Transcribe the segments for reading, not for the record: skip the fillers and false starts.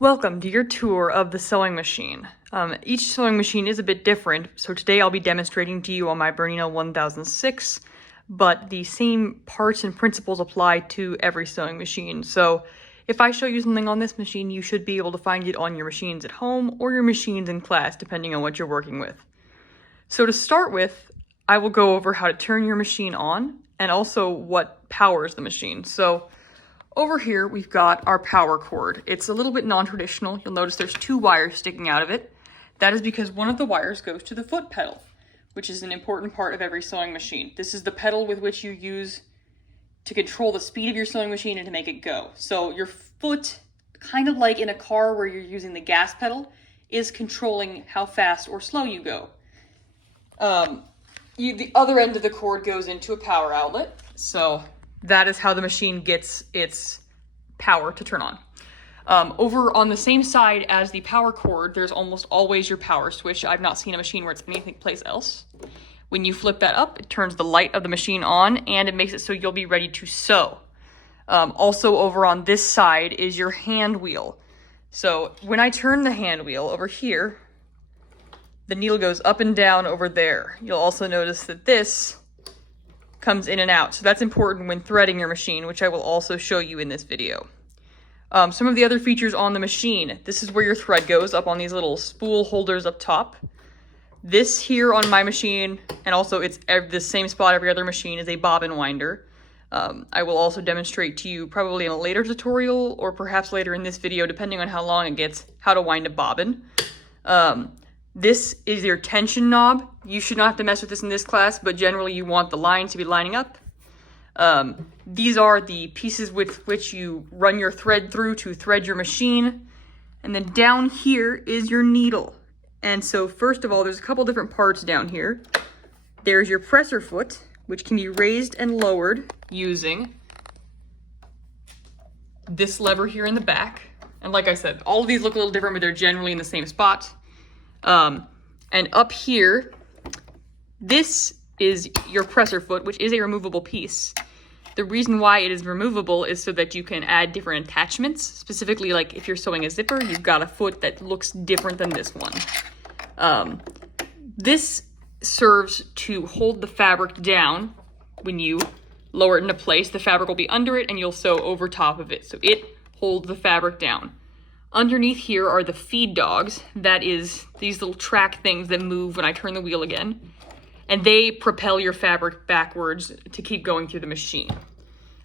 Welcome to your tour of the sewing machine. Each sewing machine is a bit different, so today I'll be demonstrating to you on my Bernina 1006, but the same parts and principles apply to every sewing machine. So if I show you something on this machine, you should be able to find it on your machines at home or your machines in class, depending on what you're working with. So to start with, I will go over how to turn your machine on and also what powers the machine. So over here, we've got our power cord. It's a little bit non-traditional. You'll notice there's two wires sticking out of it. That is because one of the wires goes to the foot pedal, which is an important part of every sewing machine. This is the pedal with which you use to control the speed of your sewing machine and to make it go. So your foot, kind of like in a car where you're using the gas pedal, is controlling how fast or slow you go. The other end of the cord goes into a power outlet. So that is how the machine gets its power to turn on. Over on the same side as the power cord, there's almost always your power switch. I've not seen a machine where it's anything place else. When you flip that up, it turns the light of the machine on and it makes it so you'll be ready to sew. Also over on this side is your hand wheel. So when I turn the hand wheel over here, the needle goes up and down over there. You'll also notice that this comes in and out. So that's important when threading your machine, which I will also show you in this video. Some of the other features on the machine. This is where your thread goes, up on these little spool holders up top. This here on my machine, and also it's the same spot every other machine, is a bobbin winder. I will also demonstrate to you probably in a later tutorial or perhaps later in this video, depending on how long it gets, how to wind a bobbin. This is your tension knob. You should not have to mess with this in this class, but generally you want the lines to be lining up. These are the pieces with which you run your thread through to thread your machine. And then down here is your needle. And so first of all, there's a couple different parts down here. There's your presser foot, which can be raised and lowered using this lever here in the back. And like I said, all of these look a little different, but they're generally in the same spot. And up here, this is your presser foot, which is a removable piece. The reason why it is removable is so that you can add different attachments. Specifically, like if you're sewing a zipper, you've got a foot that looks different than this one. This serves to hold the fabric down. When you lower it into place, the fabric will be under it and you'll sew over top of it. So it holds the fabric down. Underneath here are the feed dogs. That is these little track things that move when I turn the wheel again. And they propel your fabric backwards to keep going through the machine.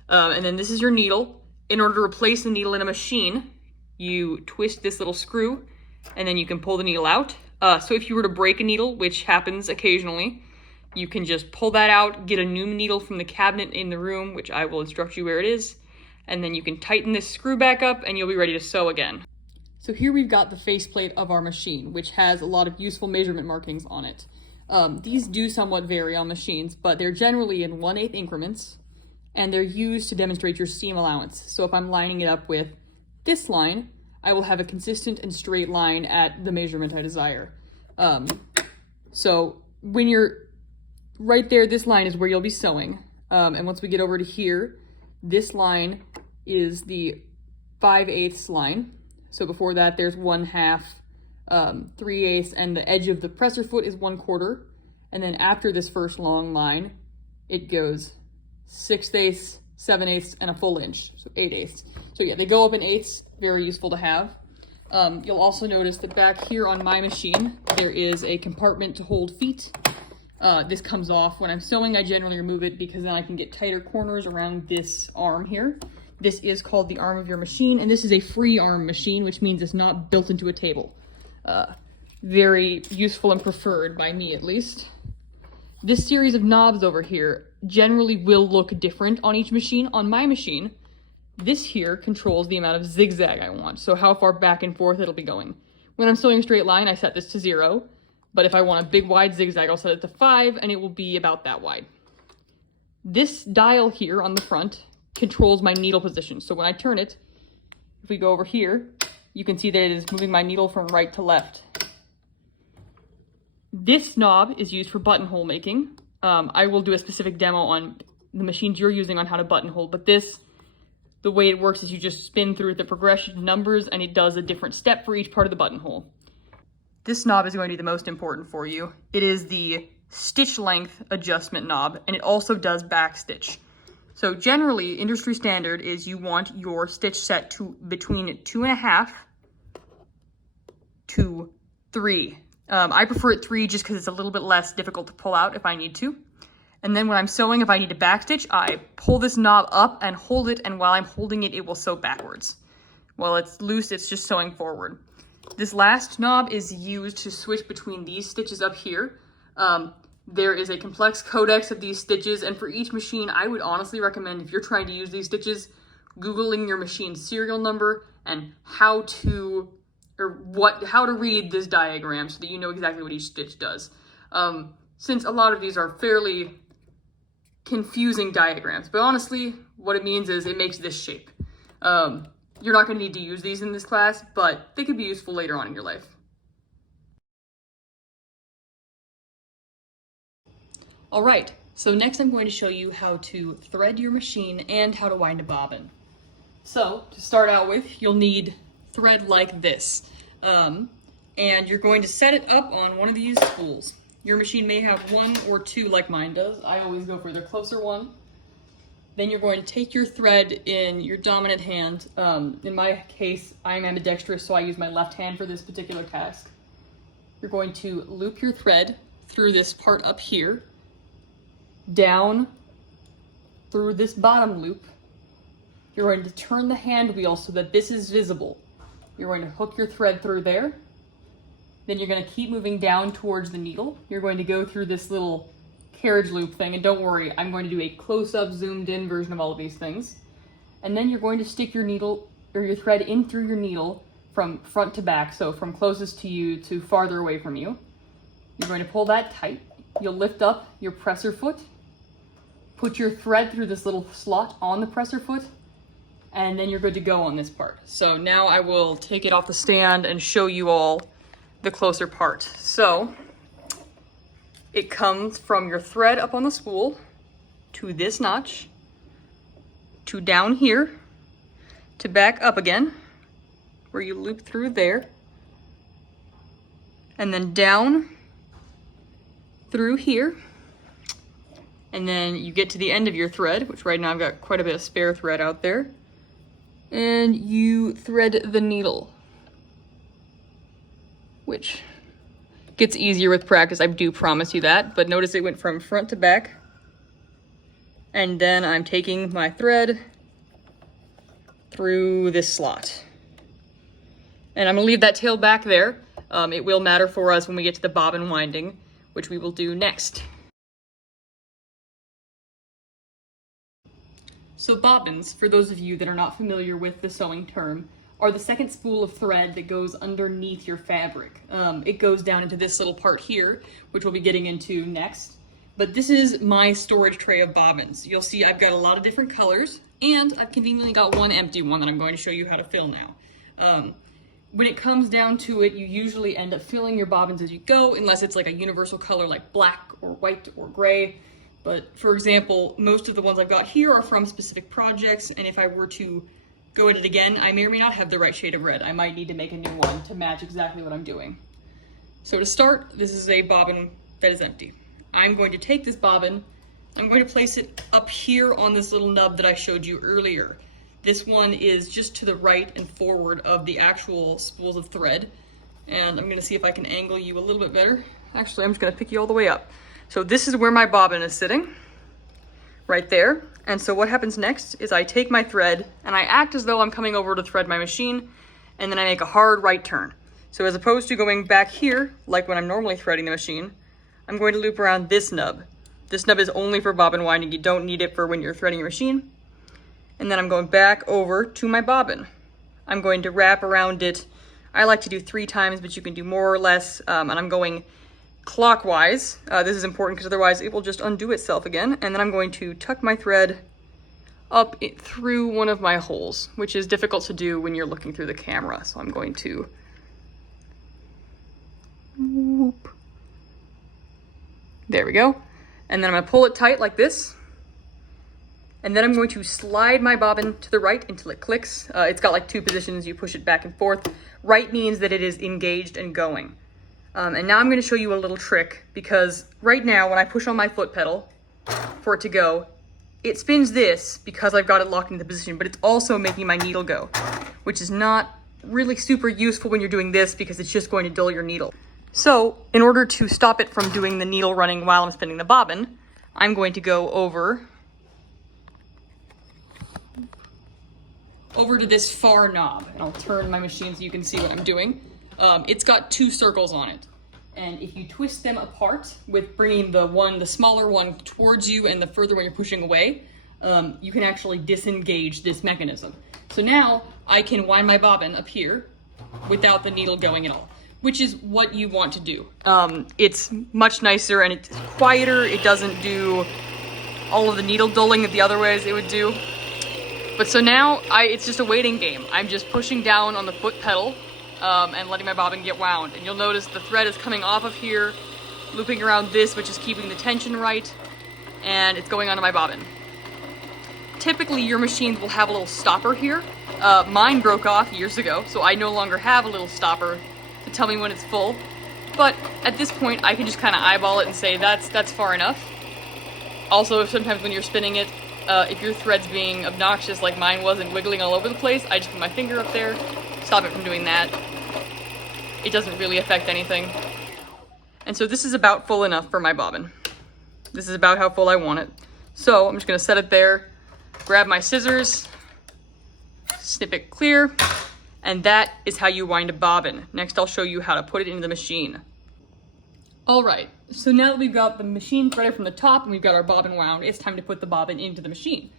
And then this is your needle. In order to replace the needle in a machine, you twist this little screw and then you can pull the needle out. So if you were to break a needle, which happens occasionally, you can just pull that out, get a new needle from the cabinet in the room, which I will instruct you where it is. And then you can tighten this screw back up and you'll be ready to sew again. So here we've got the faceplate of our machine, which has a lot of useful measurement markings on it. These do somewhat vary on machines, but they're generally in 1/8 increments, and they're used to demonstrate your seam allowance. So if I'm lining it up with this line, I will have a consistent and straight line at the measurement I desire. So when you're right there, this line is where you'll be sewing. And once we get over to here, this line is the 5/8 line. So before that, there's 1/2, 3/8, and the edge of the presser foot is 1/4. And then after this first long line, it goes 6/8, 7/8, and a full inch, so 8/8. So yeah, they go up in eighths, very useful to have. You'll also notice that back here on my machine, there is a compartment to hold feet. This comes off. When I'm sewing, I generally remove it because then I can get tighter corners around this arm here. This is called the arm of your machine, and this is a free arm machine, which means it's not built into a table. Very useful and preferred by me, at least. This series of knobs over here generally will look different on each machine. On my machine, this here controls the amount of zigzag I want, so how far back and forth it'll be going. When I'm sewing a straight line, I set this to 0, but if I want a big wide zigzag, I'll set it to 5, and it will be about that wide. This dial here on the front controls my needle position. So when I turn it, if we go over here, you can see that it is moving my needle from right to left. This knob is used for buttonhole making. I will do a specific demo on the machines you're using on how to buttonhole, but this the way it works is you just spin through the progression of numbers and it does a different step for each part of the buttonhole. This knob is going to be the most important for you. It is the stitch length adjustment knob, and it also does back stitch. So generally, industry standard is you want your stitch set to between 2.5 to 3. I prefer it 3 just because it's a little bit less difficult to pull out if I need to. And then when I'm sewing, if I need to back stitch, I pull this knob up and hold it, and while I'm holding it, it will sew backwards. While it's loose, it's just sewing forward. This last knob is used to switch between these stitches up here. There is a complex codex of these stitches, and for each machine, I would honestly recommend, if you're trying to use these stitches, Googling your machine's serial number and how to read this diagram so that you know exactly what each stitch does. Since a lot of these are fairly confusing diagrams, but honestly, what it means is it makes this shape. You're not going to need to use these in this class, but they could be useful later on in your life. All right, so next I'm going to show you how to thread your machine and how to wind a bobbin. So to start out with, you'll need thread like this, and you're going to set it up on one of these spools. Your machine may have 1 or 2 like mine does. I always go for the closer one. Then you're going to take your thread in your dominant hand. In my case, I'm ambidextrous, so I use my left hand for this particular task. You're going to loop your thread through this part up here, down through this bottom loop. You're going to turn the hand wheel so that this is visible. You're going to hook your thread through there. Then you're going to keep moving down towards the needle. You're going to go through this little carriage loop thing, and don't worry, I'm going to do a close-up, zoomed-in version of all of these things. And then you're going to stick your needle, or your thread in through your needle from front to back, so from closest to you to farther away from you. You're going to pull that tight. You'll lift up your presser foot, put your thread through this little slot on the presser foot, and then you're good to go on this part. So now I will take it off the stand and show you all the closer part. So it comes from your thread up on the spool to this notch, to down here, to back up again, where you loop through there, and then down through here, and then you get to the end of your thread, which right now I've got quite a bit of spare thread out there, and you thread the needle, which gets easier with practice, I do promise you that, but notice it went from front to back, and then I'm taking my thread through this slot. And I'm gonna leave that tail back there. It will matter for us when we get to the bobbin winding, which we will do next. So bobbins, for those of you that are not familiar with the sewing term, are the second spool of thread that goes underneath your fabric. It goes down into this little part here, which we'll be getting into next. But this is my storage tray of bobbins. You'll see I've got a lot of different colors, and I've conveniently got one empty one that I'm going to show you how to fill now. When it comes down to it, you usually end up filling your bobbins as you go, unless it's like a universal color like black or white or gray. But for example, most of the ones I've got here are from specific projects, and if I were to go at it again, I may or may not have the right shade of red. I might need to make a new one to match exactly what I'm doing. So to start, this is a bobbin that is empty. I'm going to take this bobbin, I'm going to place it up here on this little nub that I showed you earlier. This one is just to the right and forward of the actual spools of thread. And I'm gonna see if I can angle you a little bit better. Actually, I'm just gonna pick you all the way up. So this is where my bobbin is sitting, right there. And so what happens next is I take my thread and I act as though I'm coming over to thread my machine, and then I make a hard right turn. So as opposed to going back here, like when I'm normally threading the machine, I'm going to loop around this nub. This nub is only for bobbin winding. You don't need it for when you're threading your machine. And then I'm going back over to my bobbin. I'm going to wrap around it. I like to do 3 times, but you can do more or less. And I'm going clockwise. This is important because otherwise it will just undo itself again. And then I'm going to tuck my thread up through one of my holes, which is difficult to do when you're looking through the camera. So I'm going to whoop. There we go. And then I'm gonna pull it tight like this. And then I'm going to slide my bobbin to the right until it clicks. It's got like 2 positions. You push it back and forth. Right means that it is engaged and going. And now I'm going to show you a little trick, because right now when I push on my foot pedal for it to go, it spins this because I've got it locked into position, but it's also making my needle go, which is not really super useful when you're doing this because it's just going to dull your needle. So in order to stop it from doing the needle running while I'm spinning the bobbin, I'm going to go over to this far knob, and I'll turn my machine so you can see what I'm doing. It's got 2 circles on it, and if you twist them apart with bringing the smaller one towards you and the further one you're pushing away, you can actually disengage this mechanism. So now I can wind my bobbin up here without the needle going at all, which is what you want to do. It's much nicer and it's quieter. It doesn't do all of the needle dulling that the other ways it would do. But so now it's just a waiting game. I'm just pushing down on the foot pedal and letting my bobbin get wound. And you'll notice the thread is coming off of here, looping around this, which is keeping the tension right, and it's going onto my bobbin. Typically your machines will have a little stopper here. Mine broke off years ago, so I no longer have a little stopper to tell me when it's full. But at this point I can just kind of eyeball it and say that's far enough. Also, sometimes when you're spinning it, if your thread's being obnoxious like mine was and wiggling all over the place, I just put my finger up there, stop it from doing that. It doesn't really affect anything. And so this is about full enough for my bobbin. This is about how full I want it. So I'm just gonna set it there, grab my scissors, snip it clear, and that is how you wind a bobbin. Next I'll show you how to put it into the machine. All right, so now that we've got the machine threaded from the top and we've got our bobbin wound, it's time to put the bobbin into the machine.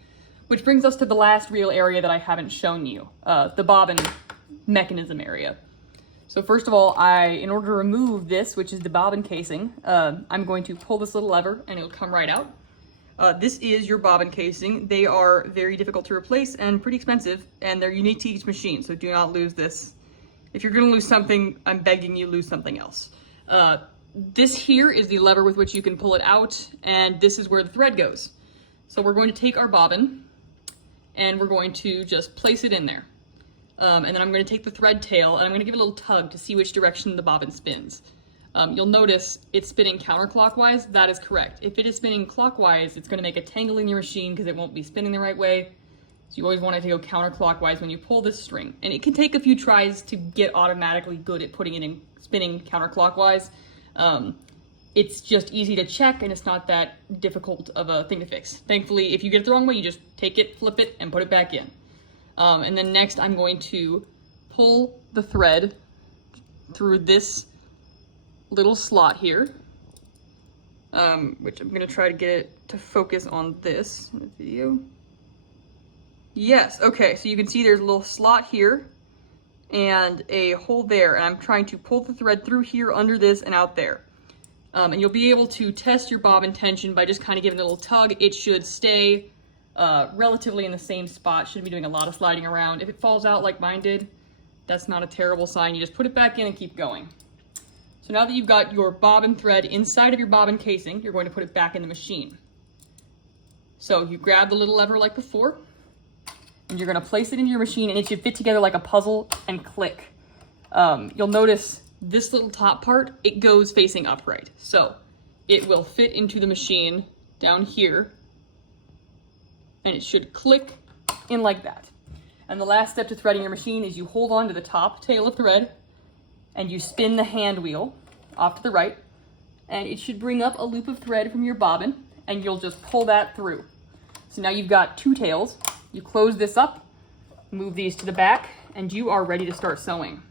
Which brings us to the last real area that I haven't shown you, the bobbin mechanism area. So first of all, in order to remove this, which is the bobbin casing, I'm going to pull this little lever and it'll come right out. This is your bobbin casing. They are very difficult to replace and pretty expensive, and they're unique to each machine, so do not lose this. If you're gonna lose something, I'm begging you lose something else. This here is the lever with which you can pull it out, and this is where the thread goes. So we're going to take our bobbin and we're going to just place it in there. And then I'm going to take the thread tail and I'm going to give it a little tug to see which direction the bobbin spins. You'll notice it's spinning counterclockwise. That is correct. If it is spinning clockwise, it's going to make a tangle in your machine because it won't be spinning the right way. So you always want it to go counterclockwise when you pull this string. And it can take a few tries to get automatically good at putting it in spinning counterclockwise. It's just easy to check and it's not that difficult of a thing to fix. Thankfully, if you get it the wrong way, you just take it, flip it, and put it back in. And then next I'm going to pull the thread through this little slot here, which I'm going to try to get it to focus on this in the video. Yes, okay, so you can see there's a little slot here and a hole there, and I'm trying to pull the thread through here under this and out there. And you'll be able to test your bobbin tension by just kind of giving it a little tug. It should stay relatively in the same spot, shouldn't be doing a lot of sliding around. If it falls out like mine did, that's not a terrible sign. You just put it back in and keep going. So now that you've got your bobbin thread inside of your bobbin casing, you're going to put it back in the machine. So you grab the little lever like before, and you're going to place it into your machine, and it should fit together like a puzzle and click. You'll notice this little top part, it goes facing upright. So it will fit into the machine down here, and it should click in like that. And the last step to threading your machine is you hold on to the top tail of thread and you spin the hand wheel off to the right, and it should bring up a loop of thread from your bobbin, and you'll just pull that through. So now you've got 2 tails. You close this up, move these to the back, and you are ready to start sewing.